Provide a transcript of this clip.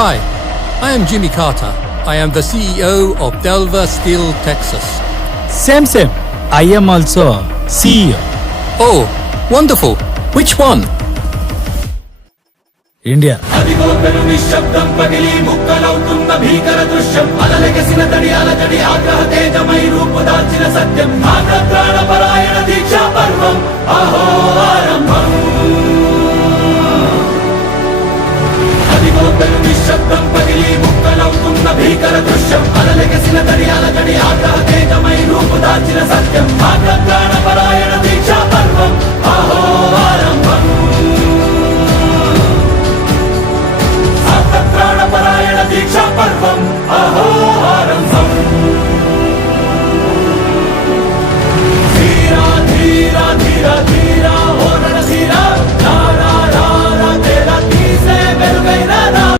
Hi, I am Jimmy Carter. I am the CEO of Delver Steel, Texas. Same. I am also CEO. Oh, wonderful. Which one? India. అదిగోపెను నిశ్శబ్దం పగిలి ముక్కలవుతున్న భీకర దృశ్యం అలలెగసిన తడియాల జడి ఆగ్రహ తేజమై రూపు దాల్చిన సత్యం ఆగ్రత్రాణ పరాయణ దీక్షా పర్వం అహో ఆరంభం అదిగోపెను నిశ్శబ్దం పగిలి ముక్కలవుతున్న భీకర దృశ్యం అలలెగసిన తడియాల జడి ఆగ్రహ తేజమై రూపు దాల్చిన సత్యం ఆగ్రత్రాణ పరాయణ దీక్షా పర్వం అహో ఆరంభం ప్రాణపరాయణ దీక్షా పర్వం అహో ఆరంభం